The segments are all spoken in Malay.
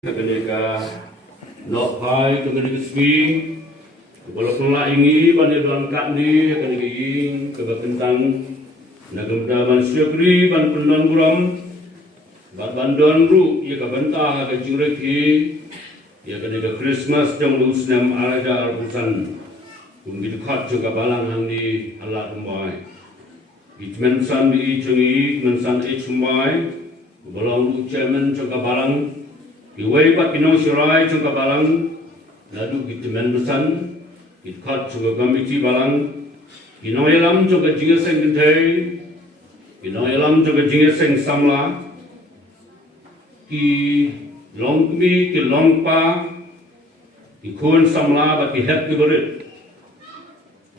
Ketika nok hai ketika ski kalau kelak ingi pada dalam kandi ketika ing kebakentang nagam manusia kri ban pendon buram ban bandon ru ia kabanta ke jingreki ia ketika Christmas jang lusnam araja arbusan kumbi khat juga balang hang di Allah kembali itmen san di jengi mensan echmai balang lu chairman juga balang Iway pat kino sirai jangka balang, lalu kita menbesan, kita kat juga komiti balang, kino elam juga jinga seng kentai, kino elam juga jinga seng samla, ki longmi ki longpa, ki kon samla bat ki het ki berit.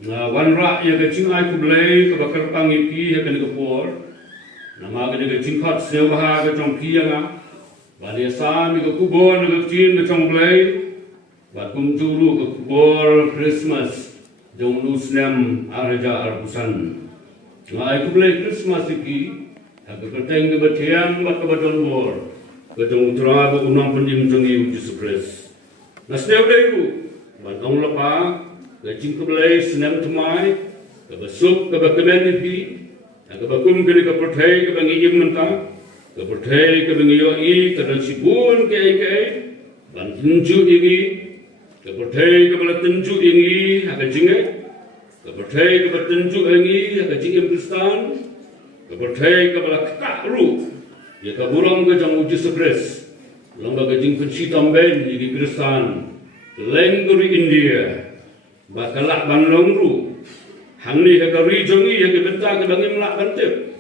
Na wanra ya ke jingai ku belai ke bakar pangipi ya ke negapor, nama ke nega jingkat sewaha ke jongki ya nga. Bani asam ke kubur ke chin ke chonglei bat kumjuru ke kubur Christmas jong lusnam araja arbusan ngai kublei Christmas iki ha ke keteng ke batian bat ke badon bor ke jong utra ke unang pendim jongi Jesus Christ nasneu deiru bat ong lapa ke chin kublei snam tumai ke besuk ke bakemen iki ha ke bakum ke perthai ke bangiyim mentang kepercayaan kebengioi kadang sibun ke ban tunjuk ini kepercayaan kepada tunjuk ini agak jingai kepercayaan kepada tunjuk ini agak jingai Kristen kepercayaan kepada ketakru ya kaburang ke jang uji sebres lomba ke jing penci tamben di Kristen lengguri India bakalak ban longru hangni ke rijongi ya ke bentak ke bangim lak bantep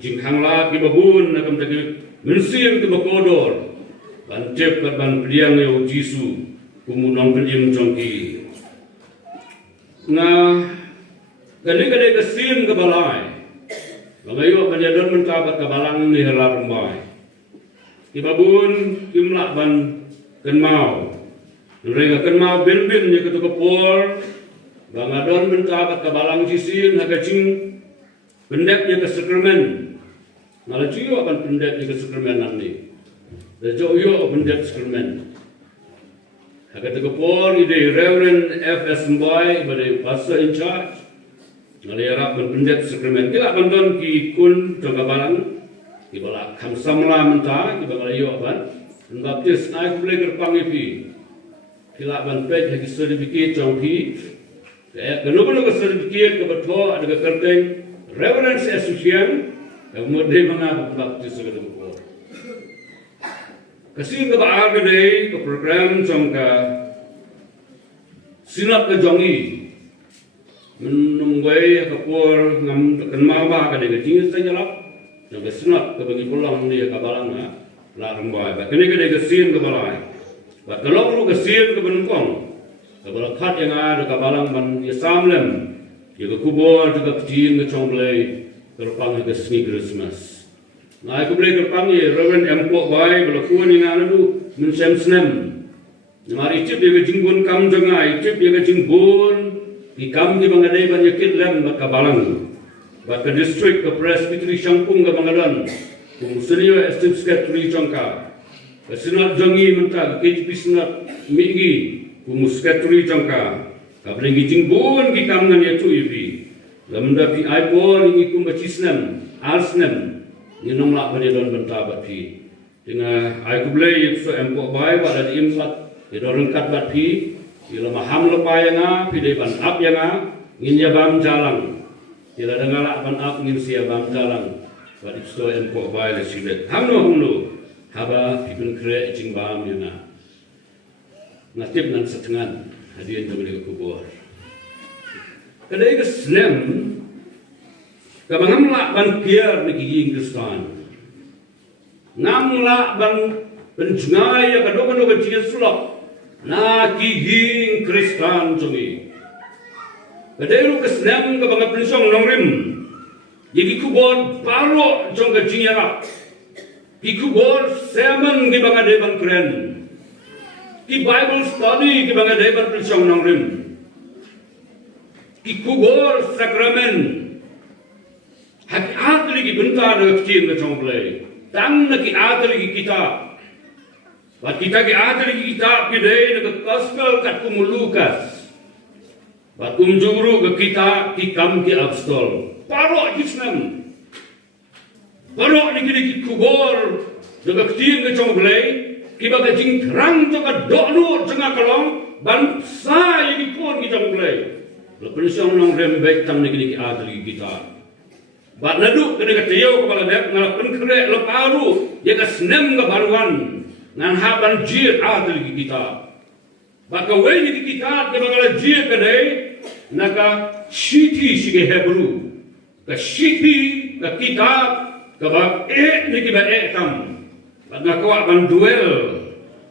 jing hangla ki babun nakam tagi mensir ki bakodor ban cep kat ban priang yo jisu kumunong penjim jongki na gade kesin ke balai bangayo penjadon mencabat ke balang ni helar rembai ki babun kimlak ban kenmau nurega kenmau bin nya ketu kepor bangadon mencabat ke balang jisin hakacing pendeknya ke sakramen, malah juga akan pendeknya ke sakramen nanti. Sejauh yo pendek sakramen. Agak terkepor ide Reverend F.S. Mbai pada pastor in charge. Malah harap pendek sakramen. Kita bantuan ki kun jaga balang, kita balak kamsamla mentah, kita balak yo akan. Baptis naik boleh kerpang ipi. Kita bantuan lagi sertifikat jangki. Kenapa sertifikat kebetul ada kerteng. Reverence Association, kemudian mengapa baptis segala macam. Kasih ke baar ke program jangka sinap ke jongi, menunggai ke por ngam kenal bah ke dengan saja lah. Jangka sinap ke bagi pulang dia ke balang larang boy. Kini ke sin ke balai. Kalau lu kesin ke benungkong, ke balakat yang ada ke balang ban yasamlem. Jika kubur juga kecil ke comblai kerpang ke seni Christmas. Nah, aku boleh kerpang ya, Reverend Empok Bai berlakuan yang ada tu mensem senem. Mari cip dia kejingbun kam jengai, cip dia kejingbun di kam di bangadai banyakit lem bat kabalang. Bat ke distrik ke Presbytery Sangpung ke bangadan. Kum senior estate secretary jangka. Ke senat jangi mentah KJP senat migi kum secretary jangka. Kapling jingbun ki kamngan ya tu ibi. Lamda pi aipol ini kum bacisnem, alsnem. Ni nomlak pada don bentabat pi. Dengan ai kublai itu empok bai pada di imsat. Di don lengkat bat pi. Di lama ham lepai yang pi de ban ap yang ngin ya bam jalang. Tidak dengar ban ap ngin sia bam jalang. Pada itu empok bai le silet. Hamno humlo. Haba pi pun kre jing bam yang natib nan setengah. Hadirin jemaah kubur. Kadai ke Islam, kabang amlak ban piar negeri Kristen. Ngamlak ban penjengai kadang-kadang kecil sulap. Na giging Kristen jongi. Kadai lu ke Islam kabang penisong nongrim. Jadi kubur baru jong kecil ya. Di kubur semen kibang ada ban keren. Ki Bible study ki bangai depan pelisong nongrim. Ki kubur sakramen. Hati atli ki bentar nak kecil ke chongplay. Tang nak ki atli ki kitab. Bat kita ke ada di kitab kedai ke gospel kat kumulukas. Bat kumjuru ke kita kikam ke apostol. Parok jisnam. Parok ni kini kubor. Jaga kecil ke congblay. Kiba ke jing terang jaga doknur jengah kalong. Ban saya di pun kita congblay. Lepas yang nong rembek tam ni kini ada di kita. Bat naduk kini ketiau kepala dek ngalapan kerek leparu. Dia ke senem ke baruan. Ngan haban jir adil kita. Baka weni kita ke bangala jir kadai naka shiti sige Hebrew. Ka shiti ka kitab ka bak ni kiba tam. Bak ngakwa ban duel.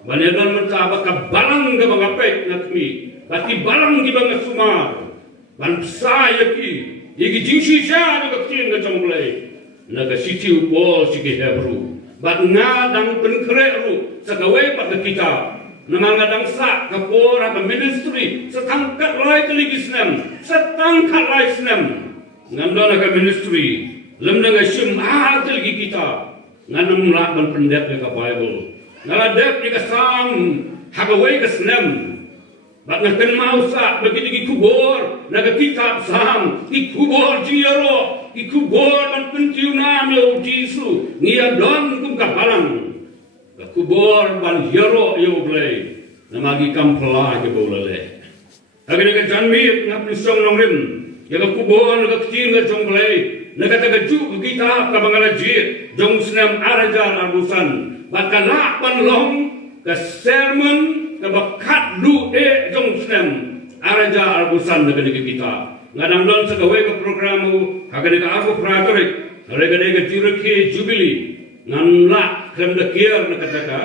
Ban yadan mentaba ka balang ka bangapek nakmi. Baki balang ki bang sumar. Ban saya ki igi jingsi sha ka tin ka chomblai. Naka shiti upo sige Hebrew. Bat ngadang penkreru sekawai pada kita nama ngadang sak kapora ke ministry setangkat lai teligi senem setangkat lai senem ngandona ke ministry lemda ngashim teligi kita ngandam lak ban pendek ke Bible ngaladek ke sam hagawai ke senem bat ngaken mau sak bagi digi kubur naga kitab sam ikubur jiaro ikubur ban pentiunam yo Jisu ngia don kum kapalang kubur ban jero yo blay namagi kampla ke bolale agak ke janmi ngap nisong nongrim ya kubur ga kecil ga jong blay naga taga ju kita ka bangala jir jong senam arajar arbusan bakala ban long ke sermon ke bakat du jong senam arajar arbusan naga kita ngadang don segawai ke programu agak ke aku pratorik agak ke jirki jubilee nganla kerana kiar nak kata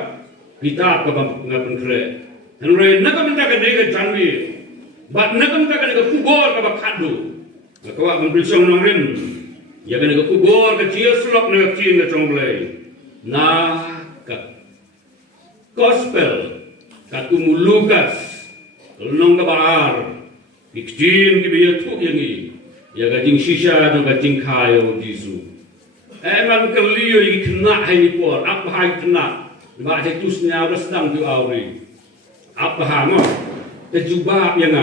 kita apa pengapan kere. Henry nak minta ke dia janji, bat nak minta ke dia kubur ke bakadu. Nak awak membersong nongrim, ya ke dia kubur ke cia selok nak cing ke congblay. Nah ke gospel, kat kumulukas, nong ke baar, ikjin ke biar tu yang ini, ya ke jing shisha tu ke jing kayu Jisu. Emang keliu yang kena hari por, apa hari kena? Baca tusnya harus sedang tu awri. Apa hama? Terjubah yang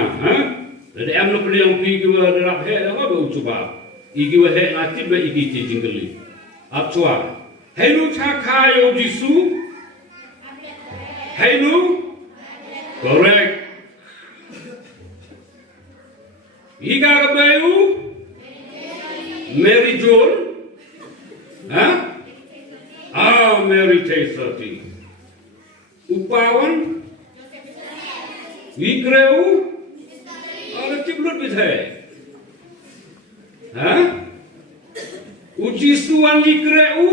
Jadi em nak yang pergi ke dalam hek apa bau coba? Igi hek nanti be igi cicing keli. Apa? Hello cakayo Jisu. Hello. Correct. Iga kebayu. Mary Joel. Mary Taysati. Upawan, Wikreu, ada ciblut bisai. Uji suan Wikreu.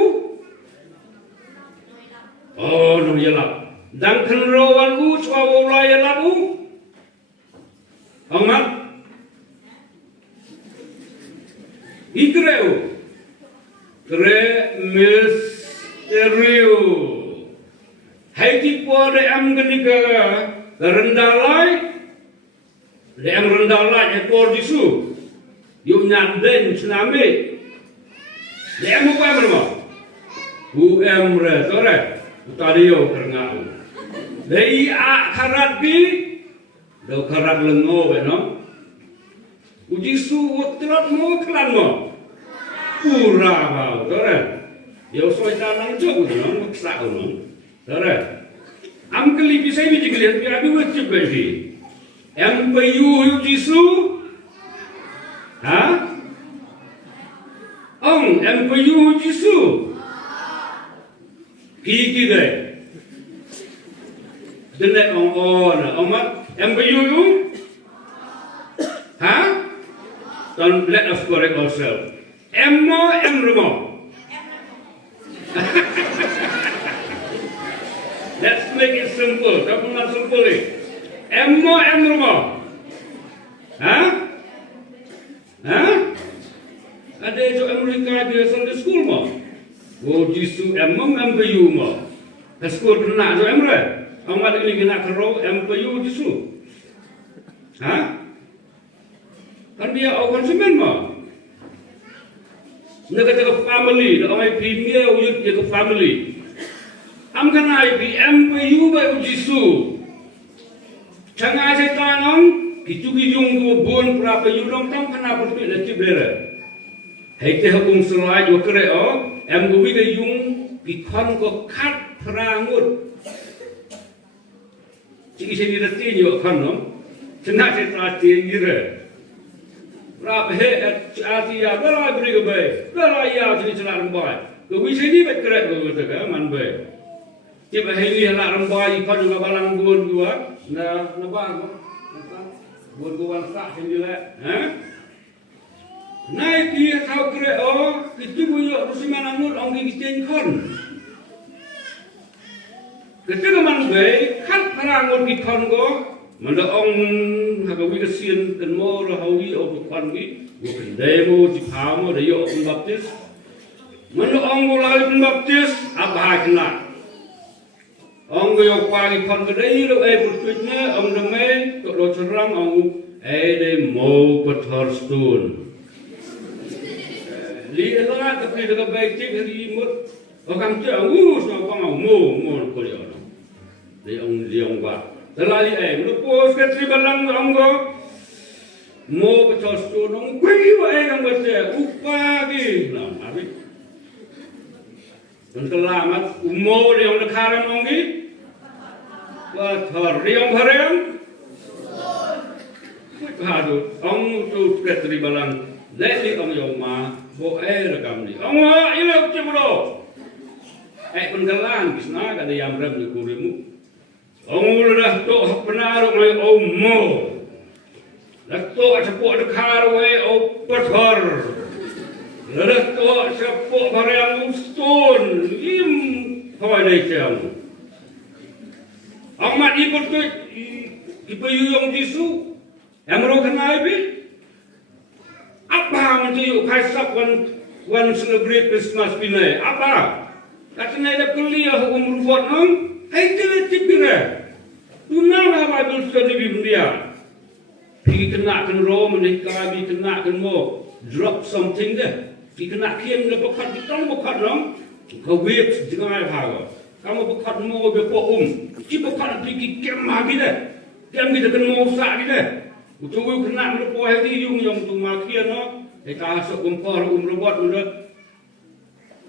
Oh, no yelap. Dan kenrowan swawola yelapu. Amat. Wikreu. Kre misterio. Haiti po de am genika rendalai. De am rendalai ekor disu. Yu nyanden tsunami. De am apa merma? Bu am re tore. Utadio kerngau. Dei a karat bi. Do karat lengo beno. Ujisu utrat mo klan mo. Pura bau, tore. Yo soi tanang jauh tu, maksa tu, tore. Am kali bisa ini jigli, tapi aku wajib beri. Am payu Jisu, am payu Jisu. Kiki deh. Denek mat, am payu. Don't let us correct ourselves. Emmo emremo. Let's make it simple. Tapi not simple ni. Emmo emremo. Ada jo Amerika di Sunday school mo. Wo Jisu emmo embayu mo. School kena jo emre. Amat ini kena kero embayu Jisu. Kan dia orang konsumen mo. Nak kata family, orang premier uyut dia ke family. am kanai bi MPU ba ujisu changa se tanong kichugi yung ko bon pra pa yulong tam kana pa tu la chibrera hei te hung slide wo kre o em go wi ga yung ki khon ko khat prangut chi se ni ra ti yo khon no changa se ta ti ni re pra he ati ya da la bri ga be da la ya chi chla ram ba go wi se ni be kre go ta ga man be chi ba hei ni la ram ba i khon ga balang bon gua na ba buat gua sak sendiri, naik dia kau kira kita punya rusiman anut orang kita kon. Kita keman gay kan perangut kita kon go, mana orang hagawi kesian dan mau rahawi atau kon gi, bukan demo di pamo dia orang baptis, mana orang mulai baptis apa kena. Ông người học qua cái con cái đấy đâu ai một chuyện nữa ông đam mê tụi đồ chơi răng ông ai đây mồ bật thở stone lý là cái gì đó cái chết thì mất ông cầm chơi sao con mồ có điều đó để ông liang qua thế là gì em lúc post cái gì balang ông có mồ bật thở stone ông quay vậy ông bật chơi upa cái nào biết còn cái làm mồ thì ông đã khai ra ông cái và thở riêng Aduh, ông tu ketri balang, leli ông yang ma, bo rekam ni. Ông ini macam bro. Penggalan kisna kada yang ram ni kurimu. Ông dah tu penaruh mai ông mo. Dah tu sepuk dekar mai ông pathar. Dah tu sepuk barang stone. Im kau ada jam. Ông mat ikut tu ibu yang disu. Yang merupakan nabi, apa mencuci kaisak one celebrate Christmas pinai? Apa? Katanya ada kuliah hukum ruwet nong, itu cipira. Tunang apa Bible study Biblia? Pergi kena roh menikah, pergi kena mau drop something deh. Pergi kena kian le bekat ditang bekat nong, kau wait jangan apa. Kamu bekat mau berpoum, ci bekat pergi kem lagi deh. Kem kita kena mau sak deh. Utuh kena melupa hati yung tu makian no, kita asok kumpul robot muda,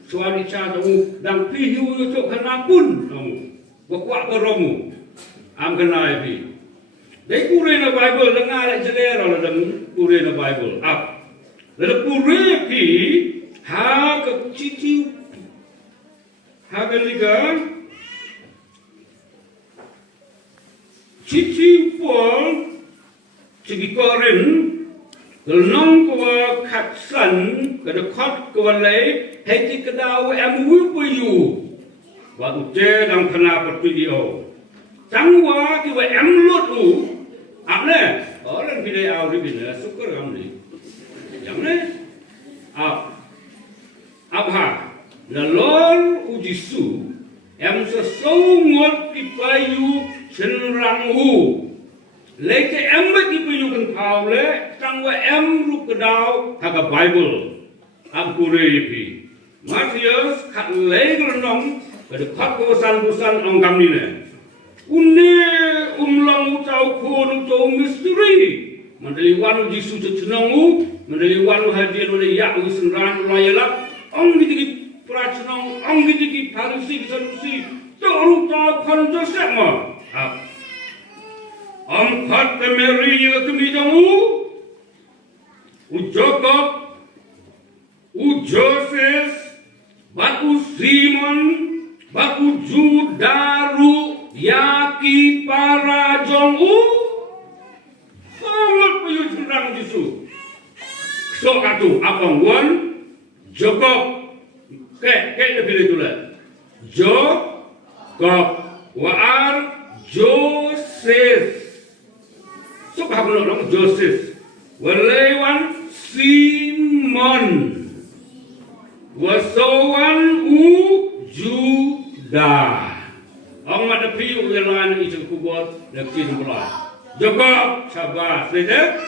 suami cah tu dan pihu itu kena pun, buat beromu, am kena ini. Dari puri na Bible dengar jelas orang dalam puri na Bible, up. Lalu puri pi ha ke cici, ha beliga, cici pun. Segi korin, gelong kau katsan, kada kot kau lay, heti kedau wipu, waktu je dalam kenapa video, tangwa kiwa lut tu, apa? Orang video awal ni syukur kami, yang ni, apa? Lalor ujisu, sesungut kipayu senrangu. Leke embat dipuyukan kau le, tangwa lu kedau haga Bible, ampure ipi. Matius kat legal nong, kada kat busan anggam ni ne. Une umlang utau kon utau misteri. Mandali wanu jisu cenongu, mandali wanu hadir oleh yak usenran layalap. Ong gigi pracenong, ong gigi parusi salusi. Toru tau kon Joseph ma. Angkat kemari yang kemijamu, Jacob, Joses, baku Simon, baku Judaru, Yaki para jongu, sangat payung cenderang Yesus. So katu abang wan, Jacob, kayak lebih itu lah. Jacob, waar Joses. So kahapon orang Joseph, walewan Simon, wasawan Juda. Ang madapi uyalan itu kubur leksin pula. Jacob sabar, lete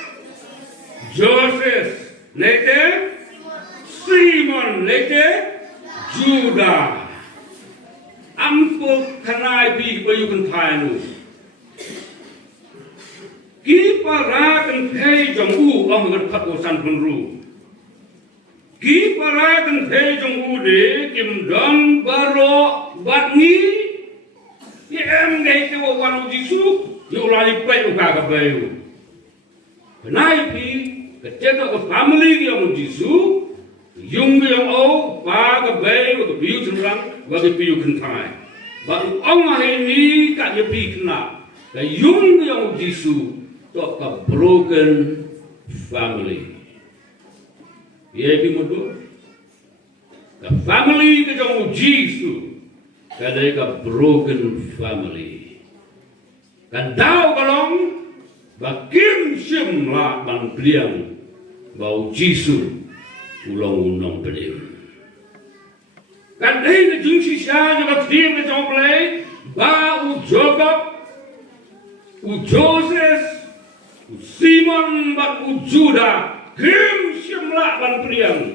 Joseph, lete Simon, lete Juda. ampo kanai pi payukan thai nu ki para kan thei jong u ong gar phat o san phun ru ki para kan thei jong u de kim don baro bat ni ki em dei te wo wan jisu yu la ni pai u ka bayu kanai pi ke chen ko family ki ong jisu yung yang o ba ka bayu ko biu chen rang ba ke piu kan thai ba ong hai ni ka ye pi kna ka yung yang jisu to a broken family. Ye pi mudu. The family ke jong Jisu kada ka broken family. Kan dau kalong ba kim sim la ban pliang ba Jisu ulong unong pelim. Kan dei ke jing si sha jo ka tim ke jong play ba u Jacob u Joseph Simon bat u Juda kim simla ban priang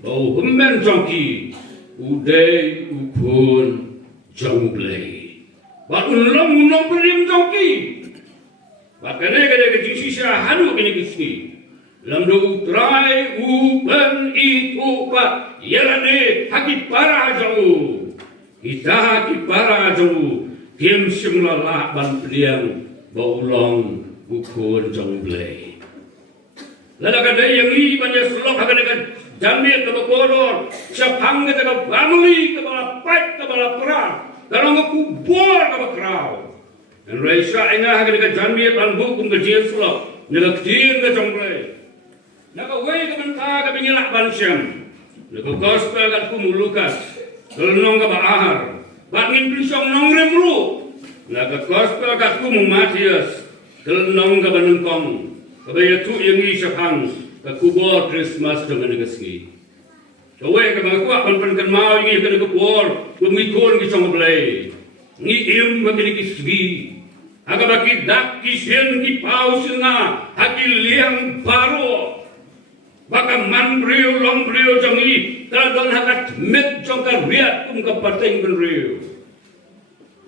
bau hemben jongki u dei u pun jong blei bat ulong priam jongki bat kene ke jisisa hanu kene kisni lam do trai u ben itu pa yelane haki para jong kita haki para jong kim simla la ban priang bau ulong ukur jong blei. Lada kada yang i banyak selok kada kada jamir ke bokodor, siapang kada ke family ke bala pat ke bala perang, kalau ngekubur ke bakrau. Dan Raisa ingat kada ke jamir dan hukum ke jin selok, nila kecil ke jong blei. Naka wei ke mentah ke bingilak bansyam, naka gospel kat kumulukas, kelnong ke bahar, bangin pisong nong remlu, naka gospel kat kumumatias. Kelnong ka banungkong kabaya tu yang i syapang ka kubor Christmas dengan negasgi kawe ka mga kuwa pan mau ingi ka kubor kumikon ki chong blay ngi im ka kinikisgi aga baki dak ki sien ki paus na haki liang baro baka man brio long brio jong i ka don hakat met jong ka riat kum ka pateng ben rio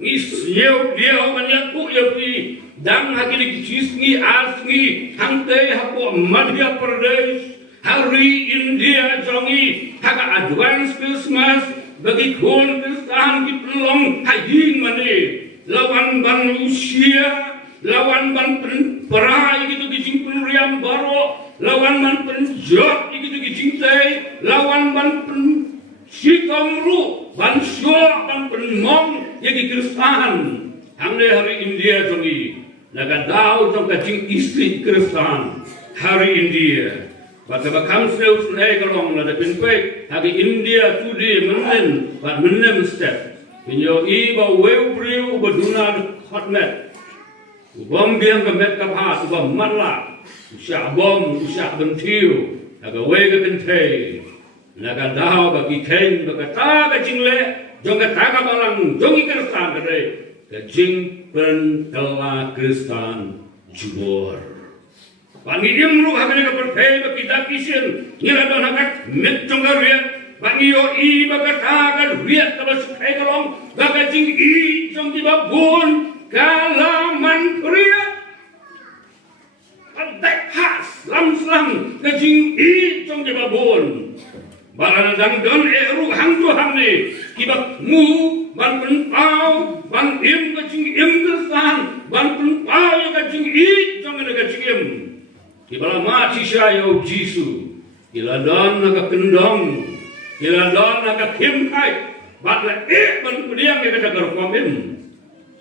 ngi sieu dia manyak ku ya pi dang haki kisni asni hangte hapo Madhya Pradesh hari India jongi haka advance Christmas bagi kon Kristan ki pelong hayin mane lawan ban usia lawan ban perai gitu kijing penuriam baro lawan ban penjot gitu kijing tei lawan ban sikamru ban syok ban penmong yagi Kristan hamne hari India jongi naga daw jong kacing istri Kristan hari India bata bakam seus nei kalong na dapin kwek hagi India tudi menen bat menem step inyo i ba weu priu baduna hotmet ubom biang ka met ka pha ubom matla usya bom usya bentiu naga wei ka bentei naga daw ba ki ken ba ka ta ka jingle jong ka ta ka balang jong i Kristan ka dei kajing pen telah Kristan jubor. Pangi imru hakane ka perthei ba kita kisin ngira don hakat met jongga riat pangi yo i ba ka ka riat ka sukai kalong ba kajing i jong di babun kalaman riat pandai khas lam kajing i jong di babun balana dang don eru hang tu hang ni kibak mu ban pen pau ban im ka jing im Kristan ban pen pau ka jing i jong ka jing im kibala ma chi sha yo Jisu kila don ka kendong kila don ka kim kai bat la e ban pudiang ka ka komim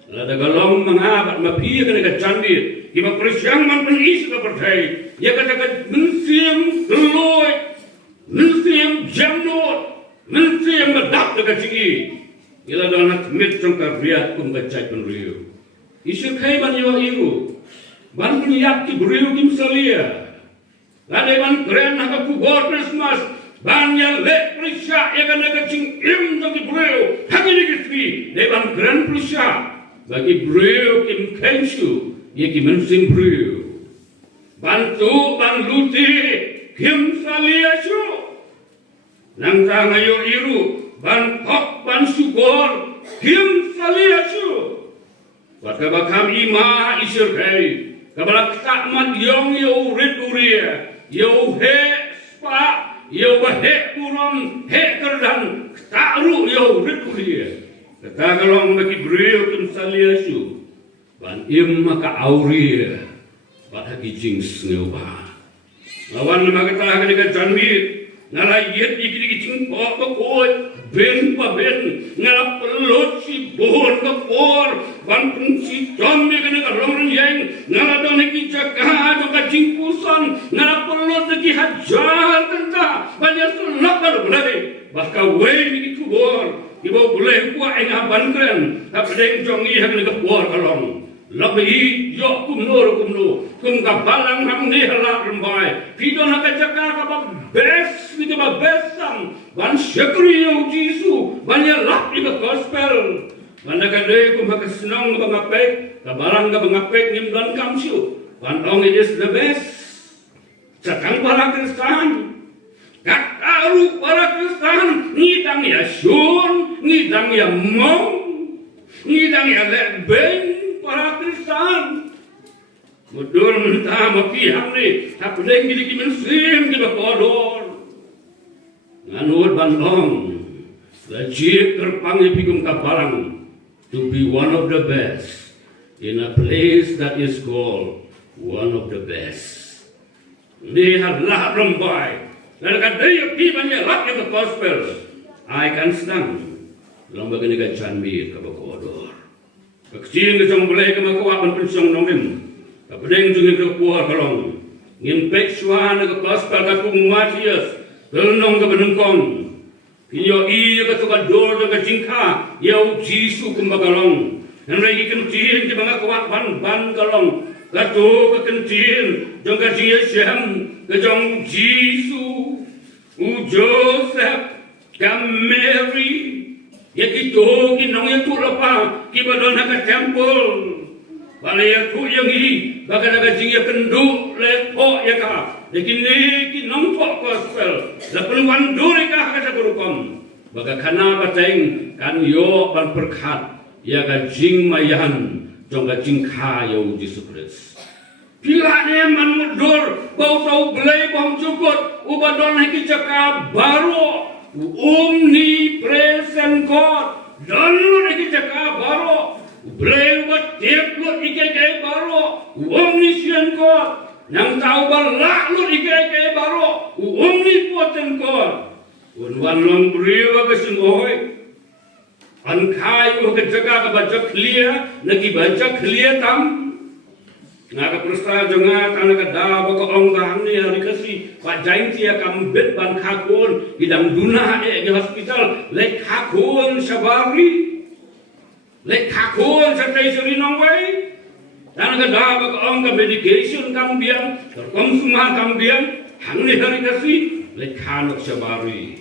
la da galong manga bat ma pi ka ka chandi kiba prisyang man pen is ka perthai ya ka mensim loi mensim jamnot mensim medap ka jing i ila donat mit trong ka riat kum ka chai pen rio isu kai ban yo iru ban pun yak ki rio kim salia lade ban kren ha ku god Christmas ban ya le prisha ya kan ka ching im trong ki rio hagi ni ki de ban kren prisha bagi rio kim kenshu ye ki mensim rio ban tu ban luti kim salia shu nang ta ngayo iru ban kok ban sugor Him saliasu. Baka bakam ima isir kai. Kabalak takmat yong yo rit uria. Yo he spa. Yo bahek kurang he kerdan. Taru yo rit uria. Kata kalong bagi beriu kun saliasu. Ban im maka auria. Pada kijing sneuba. Lawan makata kadika janmit. Nala yet dikit kijing po ko ben pa ben ngala pelot si bohon ka por ban pun si tom me kana rong yang ngala don ki jaka do ka jingpusan ngala pelot ki hajar kanta banyak sulak ka boleh baka we ni ki bor ibo boleh ku ai ngaban kren ta pedeng jong i hang ka por kalong labi yo kumno kum ka balang hang ni hala rembai pidon ka jaka ka bes ni ka besam ban syakri yo jisu ban ya lap ni ka gospel ban ka de kum ka senang ka ngapek ka balang ka ngapek nim dan kamsiu ban ong it is the best cakang para Kristen kataru para Kristen ngidang ya syun ngidang ya mong ngidang ya lebeng para Kristen mudur mentah mapihang ni tapdeng gili kimensim ki bakodor nganur bandong lajik terpang ipigum kapalang to be one of the best in a place that is called one of the best ni hadlah rombai dan kadai pi banyak lak the gospel I can stand lomba gini ka janbi ka bakodor kecil ke jong boleh ke makwa pan pensong nongim kapedeng jungi ke kuah kalong ngin pek suana ke gospel ka kumwatias belnong ke benengkong kinyo iya ke tuka dor ke jingka yau jisu kumbagalong dan lagi kencin ke mga kuah ban kalong katu ke kencin jong ke jiesem ke jong jisu Joseph ke Mary ya gitu kinong yang turapa kibadon haka temple balaya tu yang hi baga naga jingya kendu lepo ya ka dekini kinong po gospel la peluan duri ka haka sa gurukom baga kana bateng kan yo ban perkat ya ka jing mayan jong ka jing kayo Yesus Kristus pilane man mudur bau tau belai bau cukut ubadon haki jaka baro omnipresent God dan lu lagi cakap baru berlewat tiap lu ikai baru omniscient God yang tahu balak lu ikai baru omnipotent God unwan long beriwa kesemoi an kayu ke jaga ke baca clear lagi baca clear tam ngaka persta jonga kana ka da ba ko ong ga hamni hari kasi pa jain tia kam bet ban khakon idang duna e hospital le khakon sabari le khakon sa treasury nong wai kana ka da ba ko ong ga medication kam biang kom suma kam biang hamni hari kasi le khanok sabari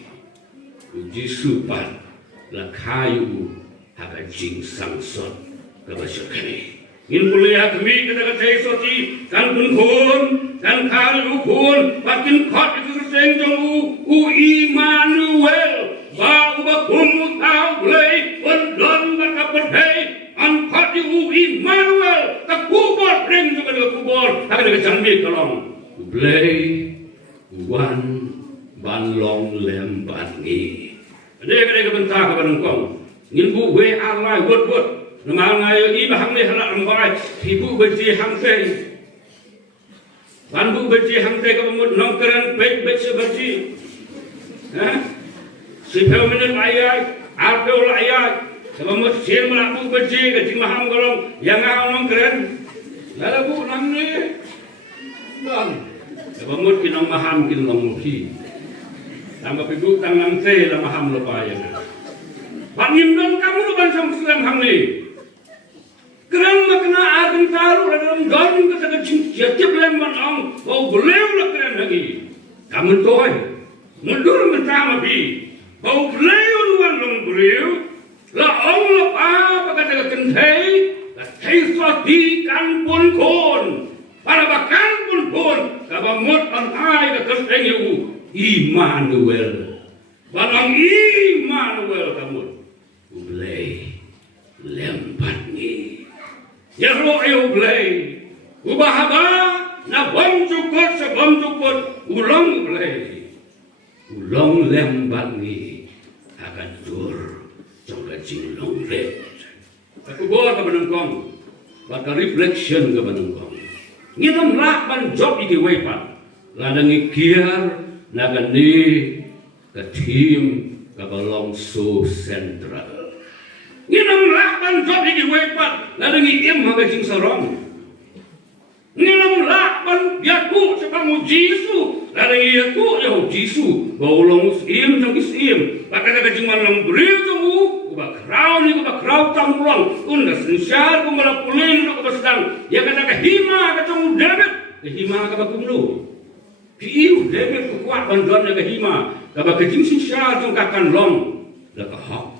Jisu pan la kayu haka jing sangson ka ba syakani in kuliah kami kita kata soti kan pun khun kan khalu khun makin khot itu seng jong u Immanuel ba ba kum tau lei on don ba ka pedai an khot u Immanuel ka kubor reng juga ke kubor tak ada janji tolong lei wan ban long lem ban ngi ade ke bentar ka banengkong ngin bu we alai wot nama ngayo iba hamne halak lembai ibu benci hamte banbu benci hamte ka mut nongkeran pek benci benci si pemenit ayat arpeu ayat ka mut sir melaku benci ka jing maham golong yang ngau nongkeran lala bu namne bang ka mut kinong maham kinong muki tambah ibu tang namte la maham lepai bangim don kamu lu ban sam Islam hamne keren makna akan taruh dalam garung kata kecil setiap lemban ang bau beliau lah keren lagi kamu toy mundur mentama bi bau beliau luan long beliau la ong la apa kata kentai la teiswa di kan pun kon para bakan pun kabamot ang ay ka kesteng yu Immanuel banang Immanuel kamu ulay Yero ayo blay. Ubahaba na bom cukut sebom cukut ulong blay. Ulong lembat ni akan dur jangka jinglong red. Aku buat ke benengkong, baka reflection ke benengkong. Nginam lakban job iki wepat, ladang ikiar nagan ni ke tim ke balong so sentral. Nginam lakban job iki wepat, ladang ikim haga jing sarong. Nginam lakban biaku sepamu Jisu, ladang iyaku yahu Jisu, baulong usim jang isim, baka naga jing malang berijamu, bakrau ni bakrau tamulang unda sensyar ko malapulin ko basdang ya kata hima ka tong David hima ka bakumlu piu David ko kuat bandon ya hima ka bakajing sensyar tong kakan long la ka hak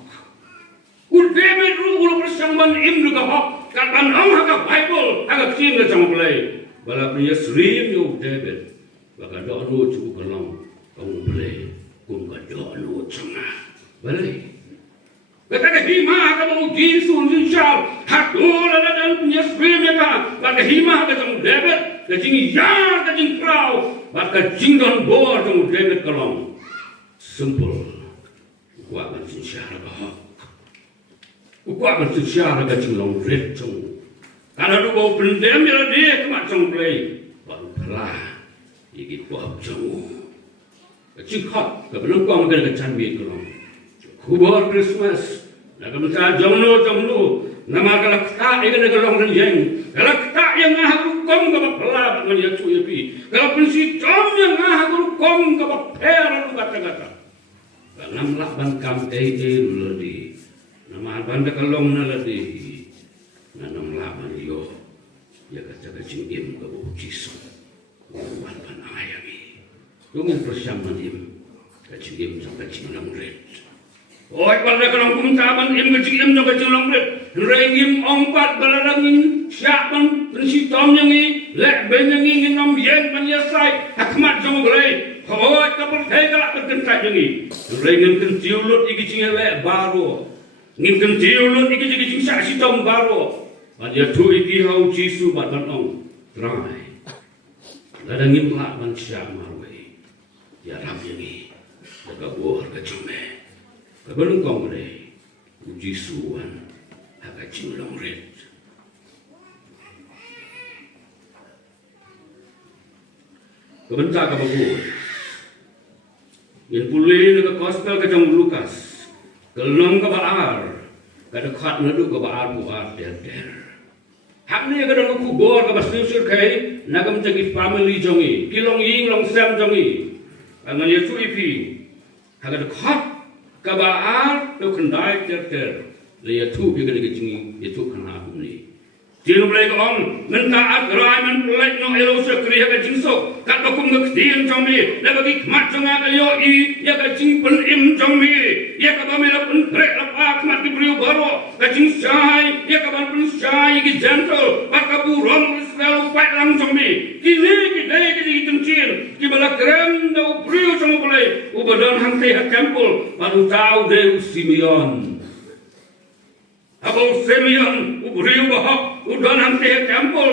ul David ru bersang ban im ka hak kan long ha Bible ha sim na tong play bala priya srim yo David baka do no chu ka long kong play kum ka do no changa balai kata hima ka mau Jisu insya hakul ada dan punya spring mereka baka hima ka tong David ka jing ya ka jing krau baka jing don bor tong David kalong simple kuat ban insya ka hak kuat ban insya ka jing long red tong kana du go pendem ya dia kemat tong play baru pelah iki kuat tong ka jing hak ka belum kau ka canbit kalong kubur Christmas nak menca jomlo nama galak tak ikan galong dan yang galak tak yang ngah rukom ke pelab dengan dia cuy pi galak pensi jom yang ngah rukom ke per kata-kata nam lakban kam lodi nama banda kalong na lodi nam lakban yo ya kata im ke Jisu ban ayami dungin persiapan im kacim sampai cinglang red. Oi pada kalau kumtaban im kecil juga celong red, regim ompat baladangin siapan pensitom yang ini, lek benyang ini nom yen menyesai hakmat jong belai. Oi kapal tegak terkentat yang ini, regim kenciulut iki cing lek baru, ngim kenciulut iki cing saksi tom baru. Pada tu iki hau Jisu badan ong, try. Ladangin lak manusia marwai, ya ram yang ini, jaga buah kecome. Kabelum kau boleh uji suan agak ciulang red. Kebentar kabagur. Yang pulih ke gospel ke jang Lukas. Kelong ke baar. Kada khat nadu ke baar buat der. Hak ni kada ku kubur ke basur kai nagam jagi family jongi. Kilong ying long sam jongi. Angan Yesu ipi. Kada khat kabar tu kendai ter le tu bi gede jingi itu kana bumi jinu blai om menta agrai men blai no elo sekri ha jingso kat bakum ngak dien jomi le bagi mat jonga ka yo I ya ka jing pen im jomi ya ka ba me la pen re la pa mat di brio baro ka jing sai ya ka ban pen sai ki gentle pa ka bu rom sel pa lang jomi kini ki dai ki tungcin ki bala keren do brio jomi blai ubadan hang te ha tempel baru tahu Deus Simeon. Abang Simeon ubrio bahak udan hang te ha tempel.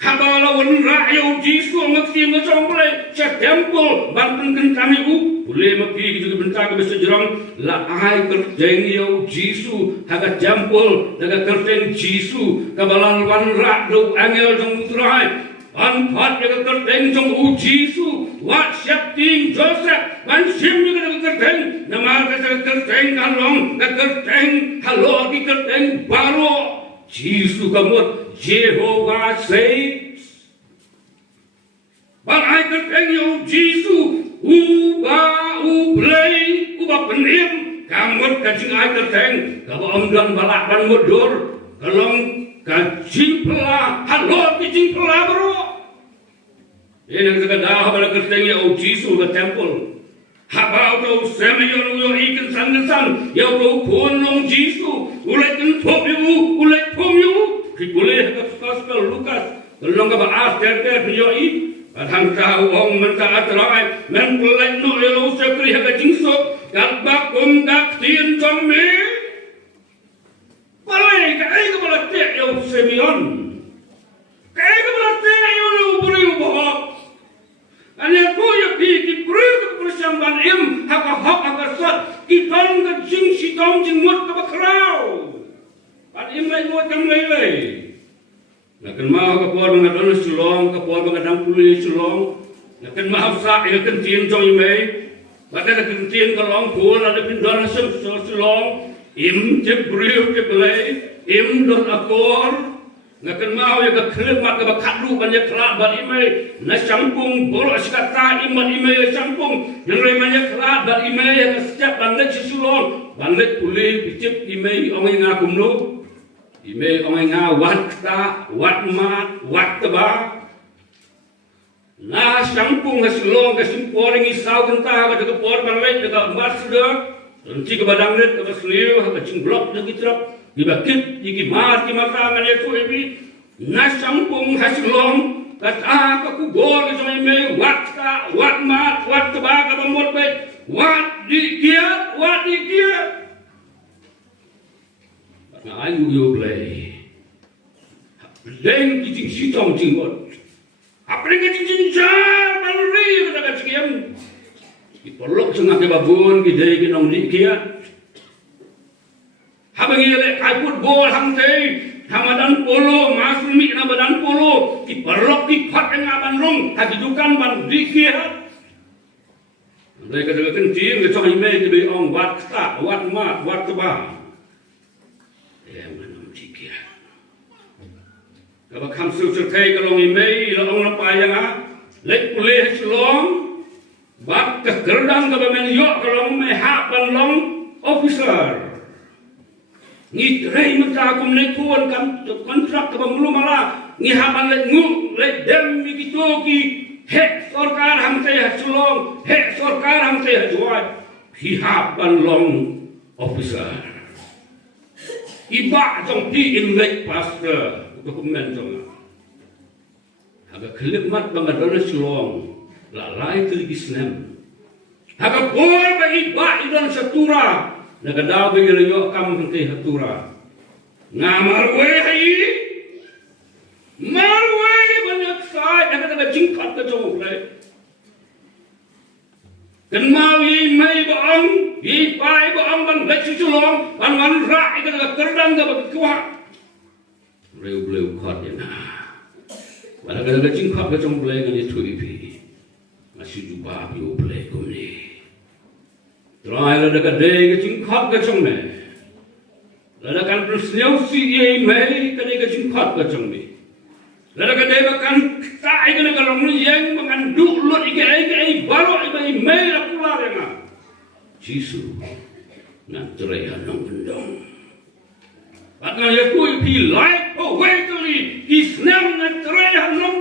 Habala wan rayo Jisu ngakti ngacong blai cha tempel ban pen kami boleh maki kita bentar ke sejarang la ai kerteng yo Jisu haga tempel daga kerteng Jisu kabalan wan ra do angel jong utrai anpat daga kerteng jong Jisu wat syapting Joseph ban sim daga kerteng nama daga kerteng kalong daga kerteng halo ki kerteng baro Jisu kamut Jehovah saves. Ban ai kerteng yo Jisu ublay penim kamut kajing ai kerteng kaba omdan balak ban mudur kalong kajing pela halo kajing pela bro ini kedah bala kerteng ya Jisu ke tempel habau to Simeon yo ikan sangesan ya to punong Jisu ulai kan thop yu ulai thom yu ki boleh ke gospel Lukas kalong kaba as ter yo I Kadang tahu orang mentaat rai, mempelai no elo sekri haga jingsok, kat bakum dak tien jombe. balai kai ke balate yo Simeon kai ke balate yo lu beri bohong ane ko yo ki beri ke persamban im haka hak haka sat ki don ke jing si dom jing mut ke bakrau pan im lai mo kam lai nakan mau ke por mengadon sulong ke por mengadang puli sulong nakan mau sa nakan tin jong imei Maka nak kentiin kalau pun ada pindahan selong, im jebriu jeblay, im don akor, nak mau ya kekhidmat ke bakadu banyak kelak bal imay, na campung boros kata iman imay campung, yang lain banyak kelak bal imay yang setiap banglet sesulong, banglet pulih picip imay orang yang ngagumno, imay orang yang wat kata, wat mat, wat tebak. Nah, campung hasilong kesimpor ini isau kentah ke por banlet ke empat sudah, nanti ke badang net ke seliu ke cingblok ke kitrap dibakit digi mat di mata ngane tu ebi. Nah, campung hasilong kata ke kubor ke sama ime wat ka wat mat wat tebak ke bamot bet wat dikiat. Nah, ayu yo play. Leng kijing sitong jinggot. Apa yang kecil jar baluri kata keciam, dipeluk sengah ke babun kita kinong dikiat. Habang ia kaiput bol hangtei, hamadan polo masuk mi na badan polo, dipeluk dipat dengan bandung, hakidukan ban dikiat. Mereka kata kencing kecok ime kita ong wat tak, wat mat, wat tebang. Yang menang dikiat. Kalau kamu selesai kalau imei, kalau orang payah, lek pulih selong, bak kekerdang kalau menjok kalau mehak balong officer. Ngitrai mencakum lekun kan kontrak kalau mulu malah ngihaban lek ngu lek dem mikitoki hek sorkar ham saya selong, hek sorkar ham saya jual hihap balong officer. Iba jong di imlek pastor. Dokumen jong. Aga kelipmat bangadona silong, lalai keligi snem. Aga bor bagi ba idon satura, nagadao bagi leyo kam kay hatura. Ngamarwe hai, marwe banyak sai, naga jingkat ke jong play. Kan mau yi mai baang, yi pai baang ban beci silong, ban rak ika kerdang ke bagi kuat. Reu khot ya nah. Pada kada cingkap ke trong play kan itu ipi. Masih jumpa bio play ko ni. Try la kada ke cingkap ke trong me. La kan persneu si ye mai kan ke cingkap ke trong ni. La kada kan sai kan kalau ni yang makan duk lut ike baru ibai mai la pula renga. Jisu nak terai anong bendong. Patna ya kui pi like oh wait he snap na treya long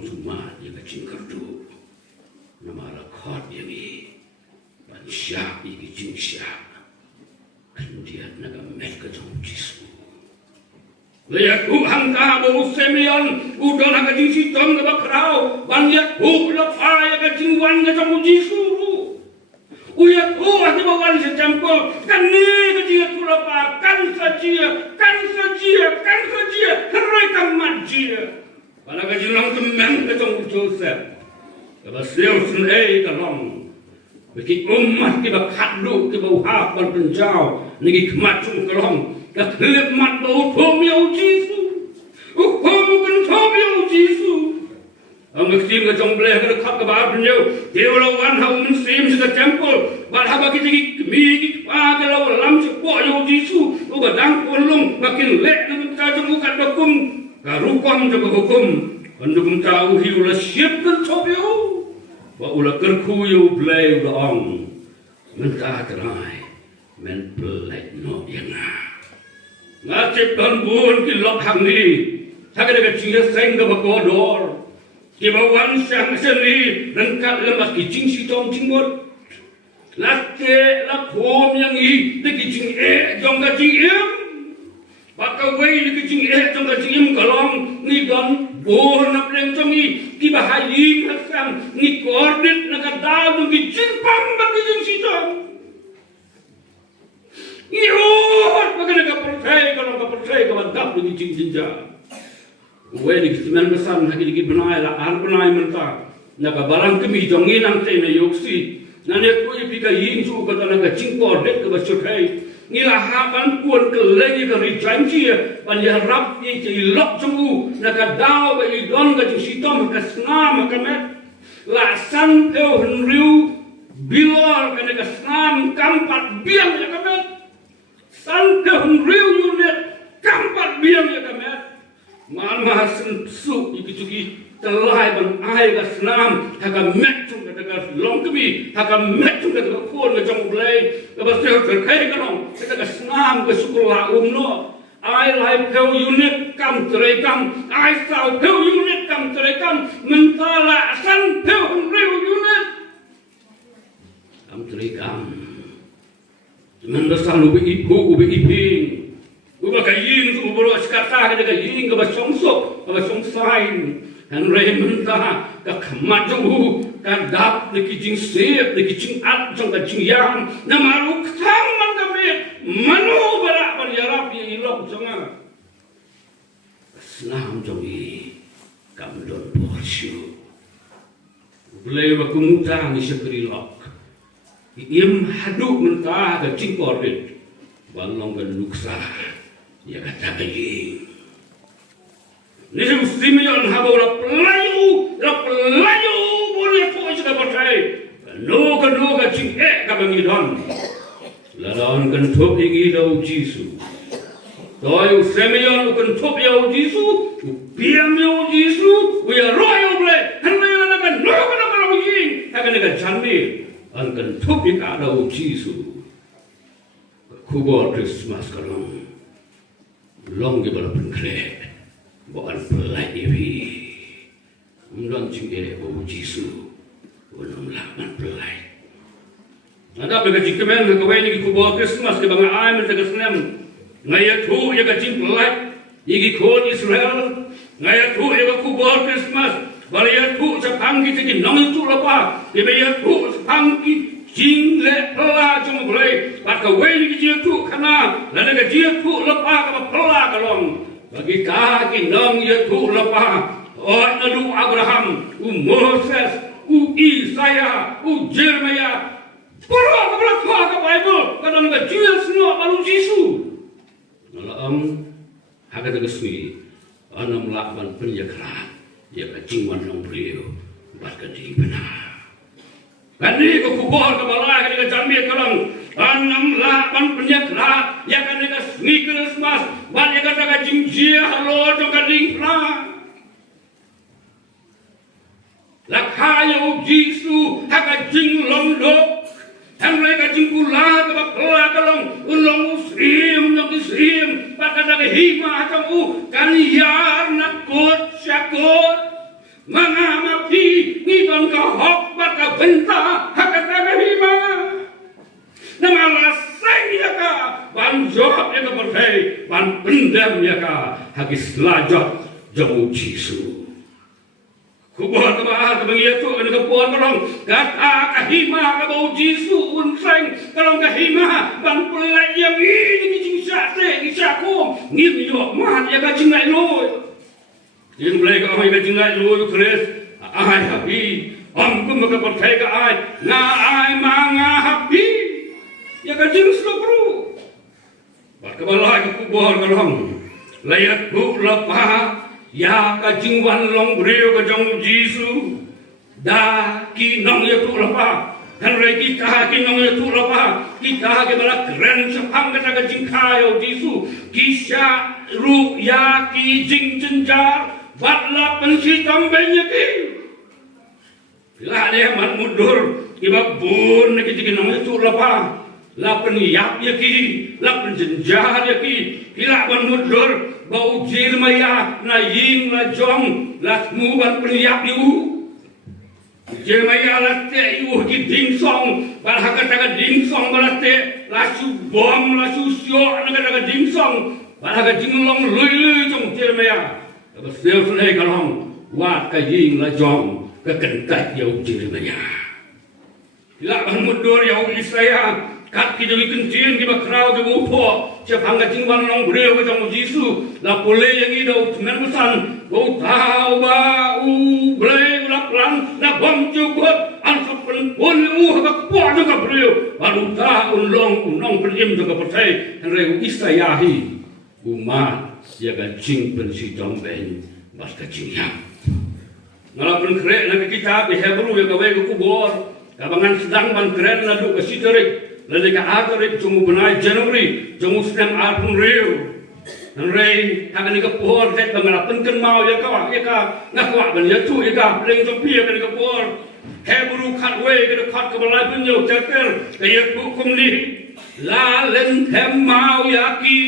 semua dia kecing kerdu namara khot dia ni ban syap ni kecing syap kemudian naga met ke jong Jisu lihat hang ka bo Simeon udon aga jing sitom ke bakrau ban ya la pa ya kecing wan ke jong Jisu Uyat hati bawan secampur kan ni kecil tulapa kan saja herai kamat dia pada kecil lang temen kecong Joseph kalau siau senai kalong bagi umat kita kadu kita hafal penjau negi kemacung kalong kekelip mat bau tomiau Jisu kan tomiau Jisu ang nagsim ka jong bleh ka khap ka ba penyo dewlo wan ha sim sa temple bal ha ba ki mi pa ka lo lam chu po yo Jisu o ba dang polong makin lek na ta jong ka dokum ka rukom jong hukum andukum ta u hi ula siap ka tobyo ba ula kerku yo bleh ula ong menta terai men blek no yana ngacip dan bun ki lok hang ni ta ka ga chia seng ka ba kodor Kibawan sang seni rengkat lemas kicing sitong cingbot. Lake lakom yang i de kicing jong ka cing im. Bakawai de kicing jong ka cing im kalong ni don bor na pleng jong i kibahayin hasam ni kordit na kadao ki cingpam ba kicing sitong. Iot makana ka percaya kalau ka percaya ka bandap lagi cing jinja. Uwe di kimen besan hagi di benai la ar benai menta. Naka barang kemi jongin ang te na yoksi. Nane tu ipika yinju ka tanaka cingkor det ka bachokai. Ngila hapan kuan ke lagi ka rijanji ban ya rap ye ci lok chungu naka daw ba idon ka sitom ka snam ka met. La san peu henriu bilor ka naka snam kampat biang ya ka met. San peu henriu unit kampat biang ya ka met. Man mahasen su iki telai ban ai ka snam ha ka met chung ka long kemi ha ka met chung ka kuan ka jong blai ka ba sel ka kai ka long ka snam ka sukula no ai lai peu unit kam tre kam ai sao peu unit kam tre kam mentala san peu henriu unit kam tre kam mendasan ubi ibu ubi iping uba kayin su ubro skata ka yin ka ba songsok ka ba songsain han rei menta ka khamaju ka dap de kijing sep de kijing at jong ka jing yang na maru kham man ka me manu bara ban yarap ye ilok jonga snam jongi kam don borshu ble ba kumuta ni sekri lok im hadu menta ka jing korit balong ka luksa ya kata kayi Nisem Simeon habo la pelayu boleh tu aja percaya. No ka cing ka bangidon. La daun kan top igi dau Jisu. Toy Simeon kan top ya Jisu, piam ya Jisu, we are royal blay. Han we la kan no ka yin. Ha kan ka janmi an kan top ka dau Jisu. Kubo Christmas kalong. Long ge bala penkre. Bukan pelai iwi, mendon cingkere bau Jisu, belum laman pelai. Ada bega cingkemen kawai ni kubawa Christmas ke banga ay mereka senam. Ngaya tu ya kacing pelai, igi kod Israel. Ngaya tu ya kubawa Christmas, balaya tu sepangki cikin nong itu lepa. Ibaya tu sepangki cing le pelai cuma pelai. Pat kawai ni kijia tu kana, lada kijia tu lepa kapa pelai kalong. Bagi kaki nong ya tu lepa, nadu Abraham, Moses, Isaiah, Jeremiah, pura ke Bible, kadang nggak jelas semua baru Yesus. Nalam, agak tegasmi, anam lakban penjakaran, ya kacingwan nong beliau, bahkan di benar. Kali ke kubur ke balai, kali ke jambi kalang, anam lakban penjakaran, ya kan dekat seni Christmas, banyak kata kacing jia halo jongka dingkla. Lakhayo Jisu hakajing londok, hamle kacing kula ke bakla kalong, ulong usrim nyong isrim, pakada ke hima kamu kaniyar nakut syakut, mangamapi ngidon kahok baka benta hakada ke hima. Nama laseng ya ka, ban jawab ya ka percaya, ban pendam ya ka, hagis lajat jauh Jisu. Kubuhan ke bahar ke bengia tu kan kepuan kalong kata kahima ke bau Jisu unseng kalong kahima ban pelai yang ini kijing sate kisakum ngim yo mat ya kacing lai loy yang pelai ke amai kacing lai loy keres ai habi am kum ke percaya ke ai na ai manga habi ya kacing slopru bat ke balai ke kubuhan kalong layak bu lapah ya kacing wan long brio ke jong Jisu da ki nong ya tu lapa kan regi ka ki nong ya tu lapa kita ke bala keren sepang kata kacing kayo Jisu kisya ru ya ki jing cenjar batla pensi tambenya ki bila dia mat mudur iba bun ke jing nong ya tu lapa lapen yap ya ki lapen cenjar ya ki bila ban mudur bau Jeremiah na ying na jong la muban priyak yu Jeremiah la te yu ki ding song bal hakata ding song balate la su bom la su syo na ka ding song bal ka ding long lui jong Jeremiah ba sel sun he kalong wat ka ying la jong ka kentat yu Jeremiah la ban mudur yu Isaiah kat ki demi kencin ki bakrau ke bupo siap hangga jingwan nong beliau ke jong Yesus la pole yang idau dengan musan bau tahu bau beliau la plan la bom cukup ansap pun hak puak juga beliau baru tahu unong berjem juga percaya henry Isayahi umat dia kan jing pensi jong ben bas kecing yang ngalapan keren lagi kita di Hebrew ya kawai ke kubur kabangan sedang ban keren ladu ke siterik lagi ke atarik cuma benai Januari cuma sedang arpun riu nanti akan ke kubur saya bangalapan kan mau ya kawak ya kawak nak kawak ban ya tu ya kawak lagi jompi ya kan ke kubur Hebrew katway ke dekat ke balai punya ceker kayak hukum ni lalen mau yaki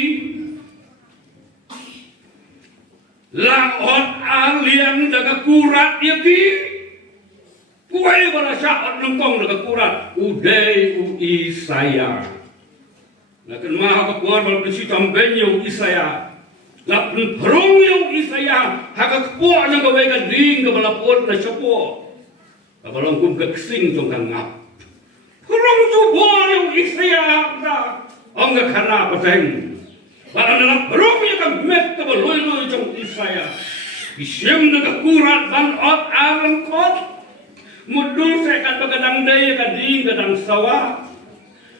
laot alian daga kurat yaki kuai bala syahat lengkong daga kurat udai Isaya lakin maha kepuar bala pensitam benyo Isaya lakin perungyo Isaya haka kepuar jaga wega ding ke bala puat na syapo kabalong kum keksing jongkan ngap perung jubor yung Isaya ang kana pateng Barang dalam perumnya kan met ke berloi-loi jong Isaya. Isyem daga kurat ban ot arang kot. Mudul saya kan begadang daya kan ding gadang sawah.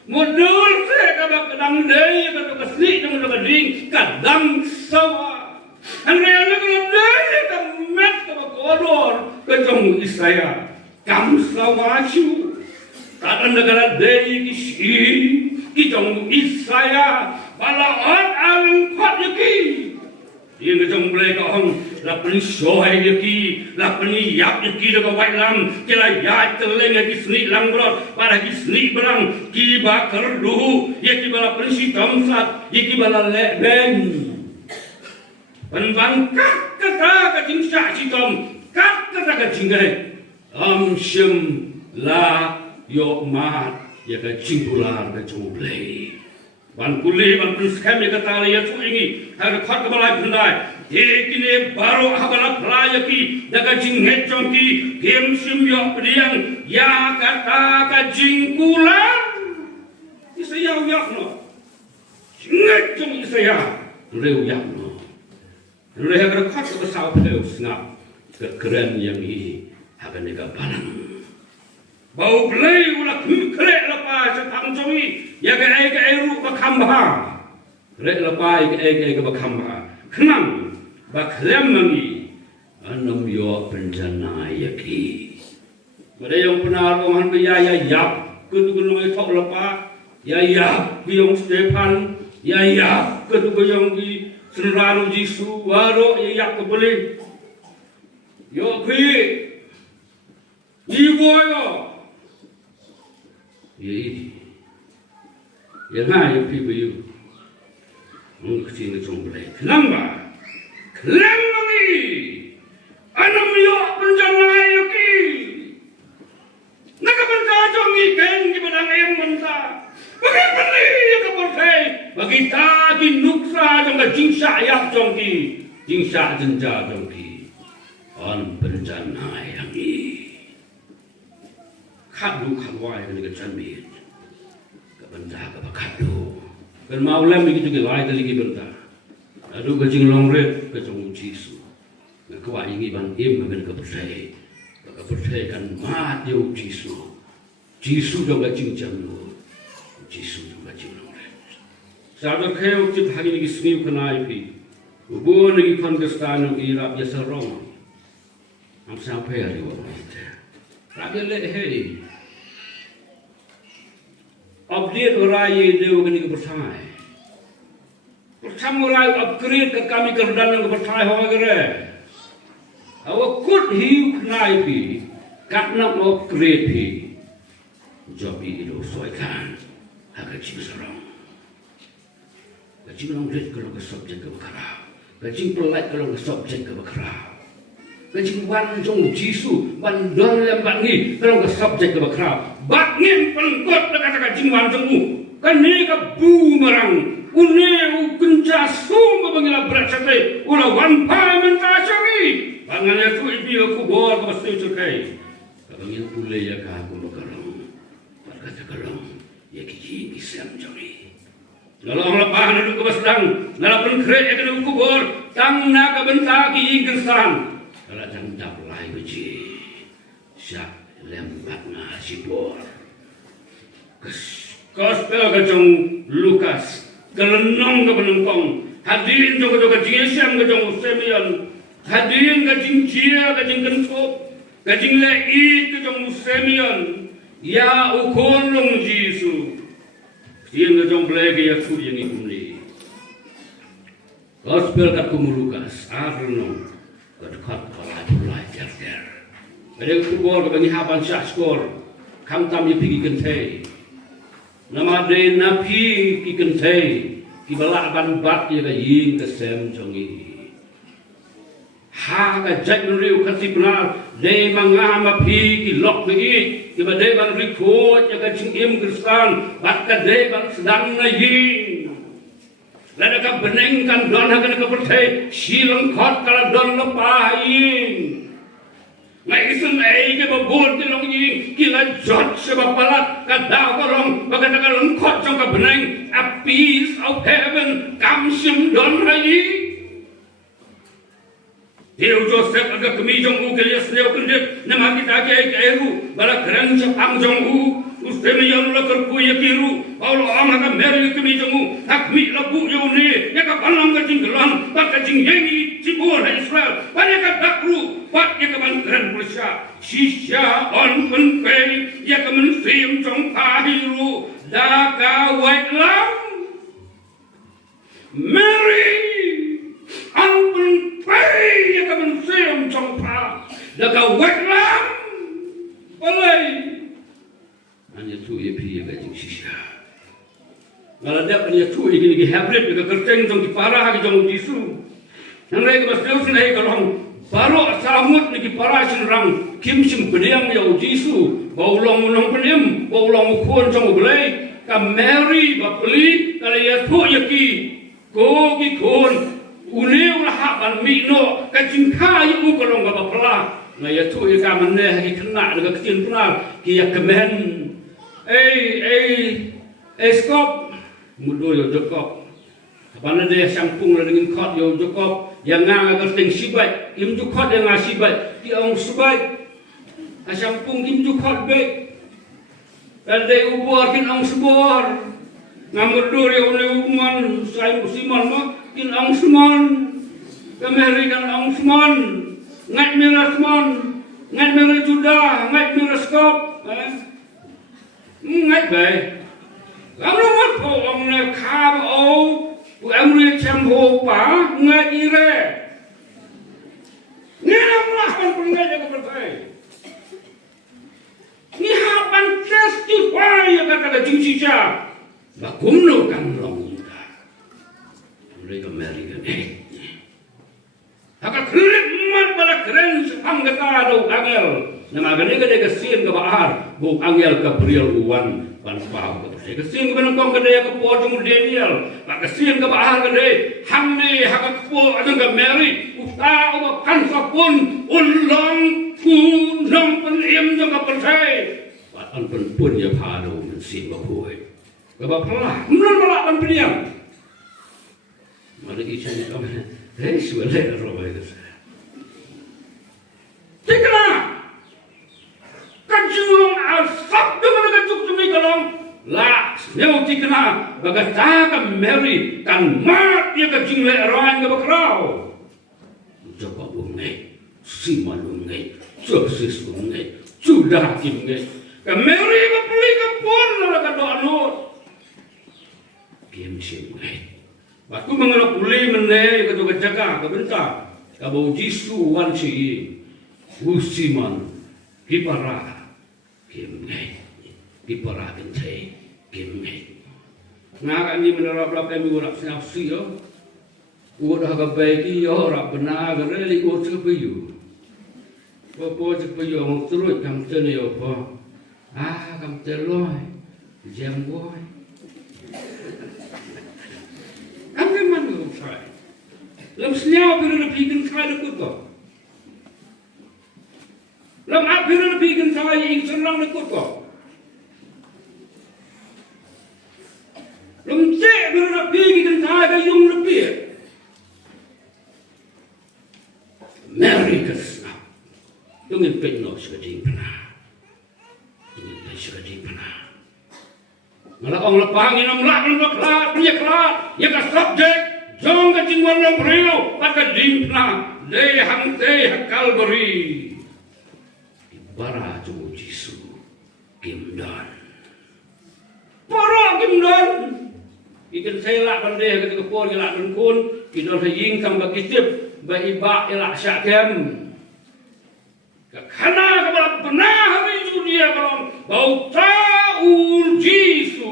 Mudul saya kan begadang daya kan bekasli dengan daga ding gadang sawah. Andreana kan daya kan met ke bekodor ke jong Isaya. Kam sawachu. Katan negara daya isi ki jong Isaya. Balaon arang kot yaki. Dia ngejong boleh kahong lapani sohai yaki, lapani yap yaki daga white lam, kila yat teleng yaki seni lang berot, pada yaki seni berang, ki bakar duhu, yaki bala pensi tamsat, yaki bala lek ben. Penbang kat kata kacing syak citom, kat kata kacing gai, shem la yok mat, ya kacing pular kacung boleh. Ban kuli ban penskam ya kata ya tu ingi har khat balai bundai ekine baro habala playa ki daga jinghet jongki gem sim yo pediang ya kata ka jingkulan Isaya yak no jinghet jong Isaya leu yak no leu har khat ka saw leu snap keren yang i hakan ga balang bau play ulah krek lepas setang jomi ya ke ru bakamba krek lepas ke bakamba kenang baklem mangi anam yo penjana yaki ada yang pernah orang ya yap ketu ngai tok lepas ya yap biong Stefan ya yap ketu yang di senraru Jisu waro ya yap kebeli yo kri iboyo ya ngai pi pi kecil jong boleh kenapa kelembangi anam yo penjana yaki nak berkajong ikan di badang ayam mensa bagi beli ya keportai bagi tagi nuksa jong ka jingsa yak jong ki jingsa jenja jong ki an penjana yaki kadu kawai dengan cantik, kebentar kebakadu, kan maulah begitu kelai kali kebentar, aduh kacing longret kacang Yesus, nak kawai ini ban im dengan kepercaya kan mat yo Yesus dong kacing jamlu, Yesus dong kacing longret. Sahabat kau cip hari ini seni kenai pi, hubungan lagi kontestan Iraq ya serong, am sampai hari waktu itu. Rakyat lehei, update orang itu kini kepercayaan. Pertama orang upgrade ke kami kerdan yang kepercayaan orang kere. Awak kut hiu kenaipi, karena upgrade hi, jobi itu soikan, agak cing serang. Kacing longret kalau ke subjek kebekarau, kacing pelat kalau ke subjek kebekarau. Kacing wan jong Yesus ban don lem bangi kalau ke subjek ke bakrau bagin pengkot kata kacing wan jong kan ni ka bumerang une u kenca sum bangila berat sate ulah wan pa men ka changi bangannya tu ipi aku bor ke pasti cekai kabangin ule ya ka aku bakarang kata kalong ya ki sem jori nolong lapah nadu kebasdang nalapan kret ya kena kubur tang na kabenta ki gersan kala tang dap lai beji syak lembat na sipor gospel kajong Lukas kelenong ke penengkong hadirin jong kajing Yesyam kajong Simeon hadirin kajing Jia kajing Kenkop kajing Leit kajong Simeon ya ukon long Yesus Siang kajong belagi ya su yang ikumni gospel kat kumulukas arno kat palai ter ada kubur bagi haban syaskor kam tam ye pigi kente nama de napi ki kente ki balak ban bat ye ga yin ke sem jongi ha ga jat riu kasi benar de mangama pi ki lok ni ki ba de ban rikot ya ga cingim kristan bat ka de ban sedang na yin lada ka beneng kan don ha ka percaya silong khot kala don lepa yin ngai isun ai ke babon ke long yin ki la jot se bapalat ka da ko long ba ka ka long khot trong ka beneng a peace of heaven kam sim don ha yin Deu Joseph agak kami jong u kelias leo kendet nama kita ke airu bala kerang sapang jong u usteme yang la kerku ya kiru paulo ama ka meri kami jong u hak mi labu yo ne ya ka palang ka jinggelam ba ka jingyengi cibur ha Israel bala ka dakru pat ya ka ban keren Malaysia shisha on pen pe ya ka men sim jong pahiru da ka white lam Mary Anpun pai ya kaman sem trong pa da ka wet lam olai anya tu ye pi ya jing shisha ngala da anya tu ye gi hybrid ga kerteng trong ki para ha jong jisu nang re ga bastel sin ai kalong baro salamut ni ki para sin rang kim sim beniang ya jisu baulong ulong penim baulong khon trong belai ka Mary ba peli kala ya tu ye ki ko ki khon Uneu lah haban mino kacing kaya u kolong bapa pela ngaya tu ya kaman ne ki kena dengan kecil pula ki ya kemen skop mudo yo jokop apana de sampung la dengan khot yo jokop yang nga ga ting sibat kim ju khot yang sibat ki ong sibat sampung kim ju khot be dan de ubor kin ong subor ngamudur yo ne uman sai musiman ma kin ang semon Amerikan ang semon ngat merah semon ngat merah juda ngat merah skop ngat bay lam mat po ang na kham o bu amri cham ho pa ngat ire ni nam lah pan pengai jaga pertai ni hapan testify ya kata jingsi cha ba kumno kan long mereka Amerika haka klip mat bala keren sepang kata do angel nama gane gade kesin ke bahar bu angel ke Gabriel uwan ban pau ke kesin ke benong gade ke po jung Daniel ba kesin ke bahar gade hamne haka po ajeng ke Mary uta o kan sapun ulong ku nong penim jong ke percay wat an pun ya pado sin ba koi ke ba pala mun bala ban peniam Mari kita cakap, suara roh itu. Jika kajulung asap dengan kajuk cumi kalong, lah, nyawa jika bagataka Mary kan mat ya kajing leran ke bakrau. Jaka bungai, siman bungai, sosis bungai, sudah bungai. Ke Mary beli ke pun lah kado anut. Game bungai. Aku mengenal pulih menai ketua jaga kebentar kabau jisu wan si usiman kipara kimai kipara kentai kimai nak ni menerap lap kami urak senafsi yo udah kebaiki yo rak benar gereli udah cepayu bapa cepayu mau terus kam tene yo pa kam terloi jam boy Lam senyap bila lebih kan kaya lekut kau. Lam apa bila lebih kan kaya yang senang lekut kau. lum cek berlepi kan saya yung lepi. Mary kesnap. Yung penno sekading pernah. Yung sekading pernah. Ngalakong lapangin ang lakan baklat, penyeklat, ya ka subjek, jong ka jingwan lang beriyo, pagkading pernah, day hang day hakal beri. Ibara jong Jisu, Gimdan. Para Gimdan. Ikan saya lak pandai ketika pun ilak kun, kita saying sampai kitip, baibak ilak syakem. Karena kepada pernah hari judia kalau bau tahu Jisu,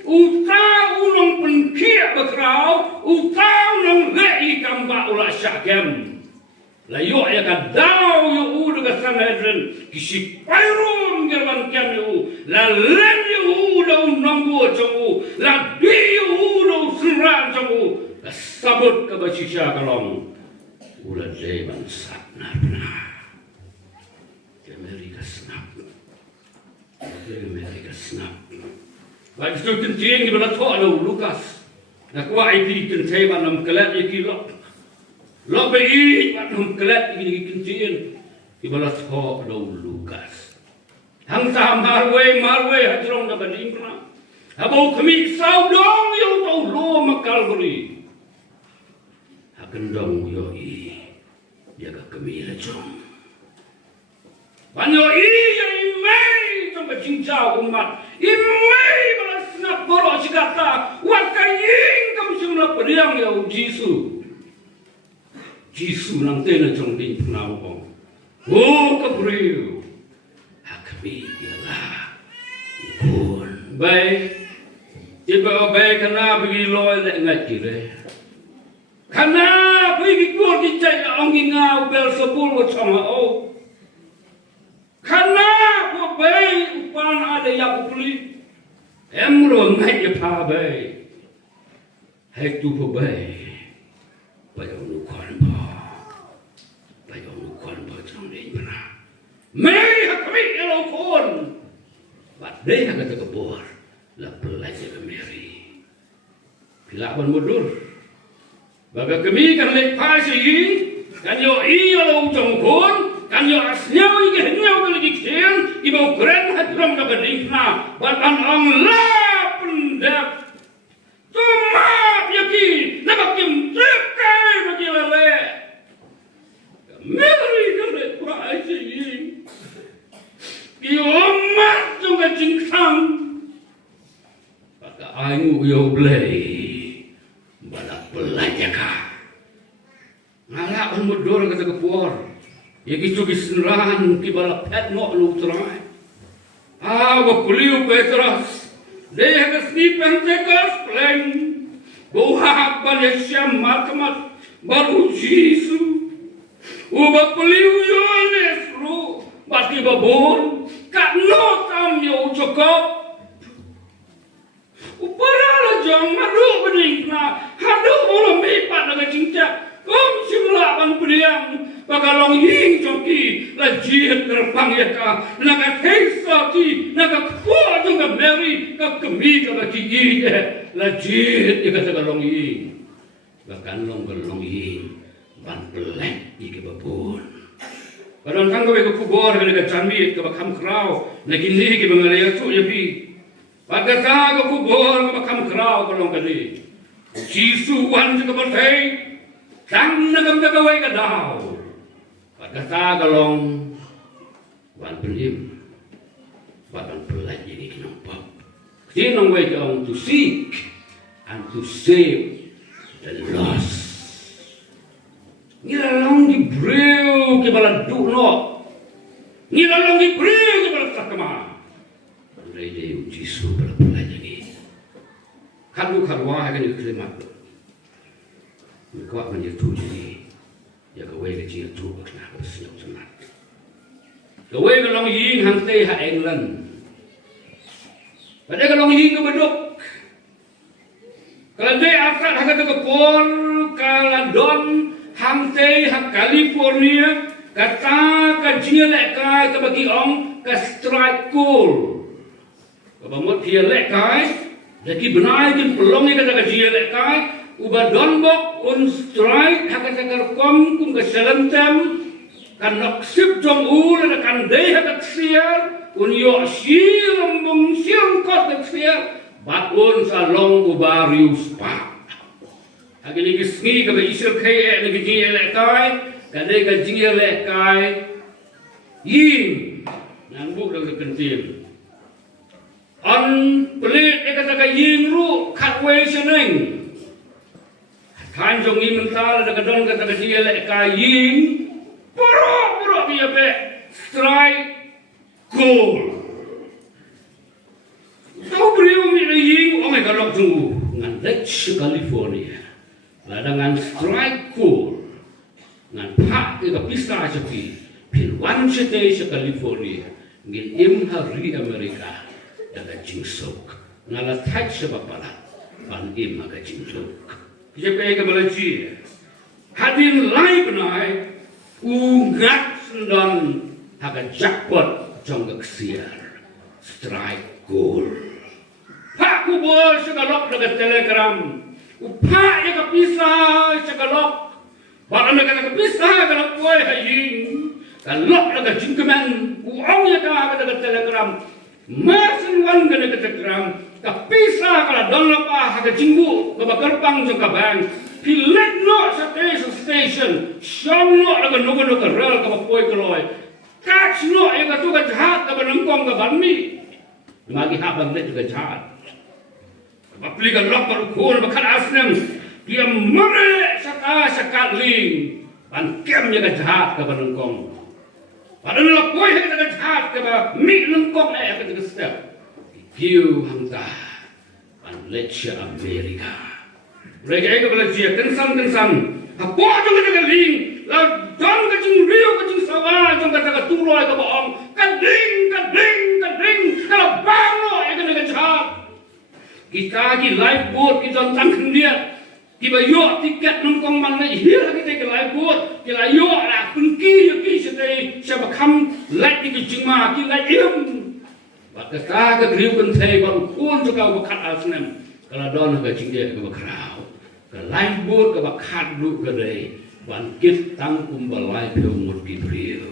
utau nong penkia bekrau, utau nong lei kambak ilak syakem. Layu ayah kadau yu udah kesanadren kisi payrum gerban kiam yu la len yu udah nonggu jongu la di yu udah seran jongu la sabut ke basisya kalong ulah deban satna benar Amerika snap Amerika snap baik itu kencing di bawah tok lo Lukas nak kuai di kencing banam kelat iki lo lo bayi matum kelat gini kencing di bawah tok lo Lukas hang saham marwe hajrong dapat diimprah abau kami saudong yo tau lo makal beri hakendong yo jaga kami lejong banyo yang imei sampai cincau umat imei balas nak borok cikata wakaying kamu semua pediang ya Jisu nang tena jong din punawong kabriu hakami ialah kun baik tiba baik kena pergi loy lek ngakire kena pergi kur dicai ong ngau bel sepul sama karena bayi upan ada yang beli, emro ngai je pa bayi, hai tu bayi, bayar nukan jangan dia pernah. Mei hakmi elokon, badai hakata kebor, la belajar ke Mary, pilawan mudur, baga kami kan lepas ini, kan yo lo jongkon. Kan yo asnya iki hanya kali dikien ibu keren hadram ka badingna batan ang lapendap cuma yakin nabakim trekai bagi lele Mary kare praise ki omat juga jingkang pada ayu yo blei balak belajar ka ngalak mudur kata kepor ya gitu kesenangan di balap pet nok lu terai. Kuliu Petrus, dia kesni Pentecost pleng, buah Malaysia markemat baru Jisu, kuliu Yohanes lu, bati babon, kat notam yo cukup. Parala jang madu bening na, hadu boleh mepat dengan cinta, simlaban beriang. Pakalong ying joki la jiat terbang ya ka naga teisa ki naga kuat juga Mary ka kemi ka baki la jiat ya ka kalong ying bahkan long ying ban pelek iki babon padon kang ko kubor ka naga chambi ka bakam krau lagi ni ki bangalaya tu ya bi pagkata ka kubor ka bakam krau kalong kali Jisu wan ka batay sang nagam ka way ka daw kata galong wan pelim badan pelaj jadi kenapa sinong way kang to seek and to save the lost nilalong di breu ke bala duno nilalong di breu ke bala sakama rede Jisu bala pelaj lagi kadu karwa kan iklimat kau akan jatuh jadi ya kawai ke chia tu bakna bersenyum senat kawai ke long ying hang tei ha England pada ke long ying ke beduk kalau dia akan hak ke pol kaladon hang tei ha California kata ke jia lek kai ke bagi ong ke strike cool ke bamut dia lek kai Jadi benai kan pelong yang kata jielek kai, uba donbok un strike hakatakar kom kum ke selentem kan noksip jom ul kan dei hakat siar un yo siram bung siram kot kat siar bat un salong uba rius pa. Agi ni kisngi ka ba isir kai ni jielek kai, kadai ka jielek kai yin nang buk dak kentil. An pelit kata yin ru katway seneng. Kan jong ni mental da kadon kata dia le kayin puro dia be strike goal. Kau beriu mi yin oh my god tu ngan Dutch California. La dengan strike goal. Ngan pak ke pista sepi pil one state California ngin im hari Amerika daga jingsok ngala touch sebab pala pan im aga jingsok. Jadi ke Malaysia, hadin lain benai, ungat sendan haga jackpot jong keksiar, strike goal. Pak kubur segalok dengan telegram, upak yang kepisah segalok, bahan yang kepisah kalau kue haying, kalok dengan jingkeman, uang yang kah dengan telegram, masin wan dengan telegram. Kapisah kalau dalam apa haga jinggu kebakarpang jeng kabang pilet no station syam no laga nuga rel kabapoi keloi catch no yang katu jahat kaba nengkong kabanmi magi habang let juga jahat kapli kan lok barukun bakat asnem dia mere sakat ling ban kem yang jahat kaba nengkong padahal lapoi haga jahat kaba mi nengkong kata step Kiu hangta Malaysia Amerika. Mereka itu Malaysia kensan. Apa jong kata ling, la jong kacing rio kacing sawah jong kata turoi ke bohong. Kading kalau bango itu dengan jahat. Kita lagi live boat kita tangkan dia. Tiba yo tiket nongkong mana hir kita ke live boat. Kita yo lah kunki sedai siapa kam live di kejima kita live Baka ka griu kan thai ba kun juga bakat asnem kala don ka jingde ka bakrau ka life boat ka bakat lu ka dei ban kit tang kum balai pheu mut ki priu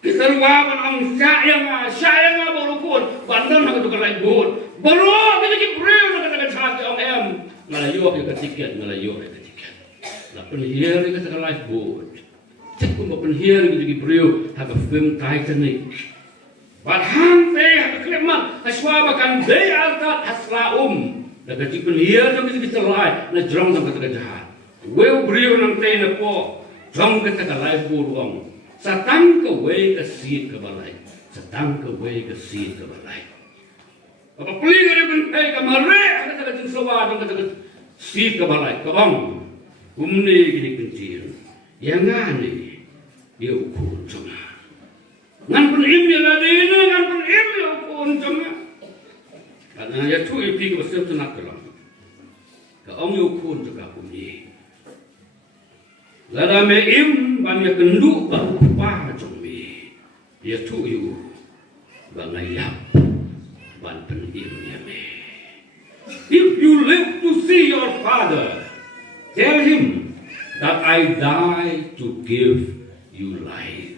kita wa ban ang sayang baru kun ban don ka ka life boat baru kita ki priu ka cha ki ong em ngalayo ka tiket la pen hier ka life boat cek kum pen hier ki priu ha ka film Titanic But hang teh hak kleman aswa bakan dei alta aslaum daga tikun hier jong kita lai na jong jong kata jahat weu brio nang teh na po jong kata live buruang satang ke wei ke seed ke balai apa peli ngare ben pei ka mare kata jong sowa jong kata seed ke balai ka bang umni gini kencil yang ngani dia ukur jong ngan pun im ya ladine ngan pun im ya pun jama karena ya tu ipi ke besar tu nak kelam ka ong yu kun juga punyi lada me im ban ya kendu ba pa jong mi ya tu yu ba ngayap ban pen im ya me if you live to see your father tell him that I die to give you life.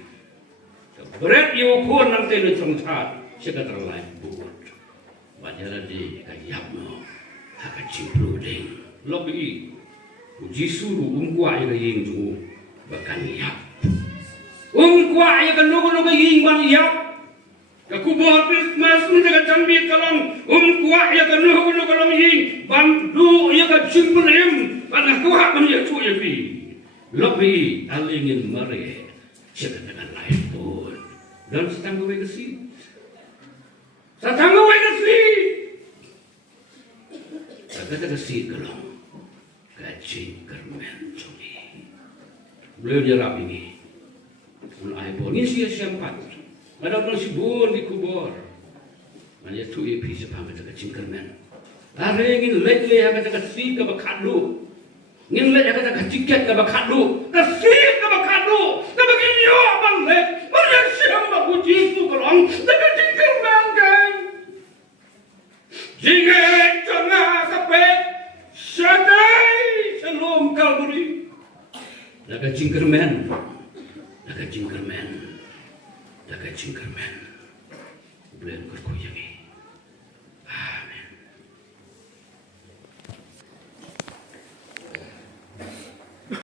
Berat you pun nanti di congcat sekitar lain buat. Banyak di kayap no, hak cimpru ding. Lobi, uji suruh kuat yang yang tu bahkan yap. Kuat yang nugu yang ban yap. Aku buat Christmas ni dengan jambi kalong. Kuat yang nugu yang ban du yang cimpru im. Ban kuat ban yang tu yang bi. Lobi alingin mare sekitar lain buat. Dan setangga wegasi. Kata kasi kalong. Kacing kermen cumi. Beliau jarap ini. Mulai bor. Ini siya empat. Ada orang si bor di kubur. Mana tu ipi sepah kata kacing kermen. Hari ingin lele kata kasi ke bakadlu. Ingin lele kata katiket ke bakadlu. Kasi ke bakadlu. Ke begini yo abang lele. Mana siapa uji tu kalong. Tapi jingkir bangkai. Jingkir. Daga jingkermen, daga jingkermen, bulan kurku yang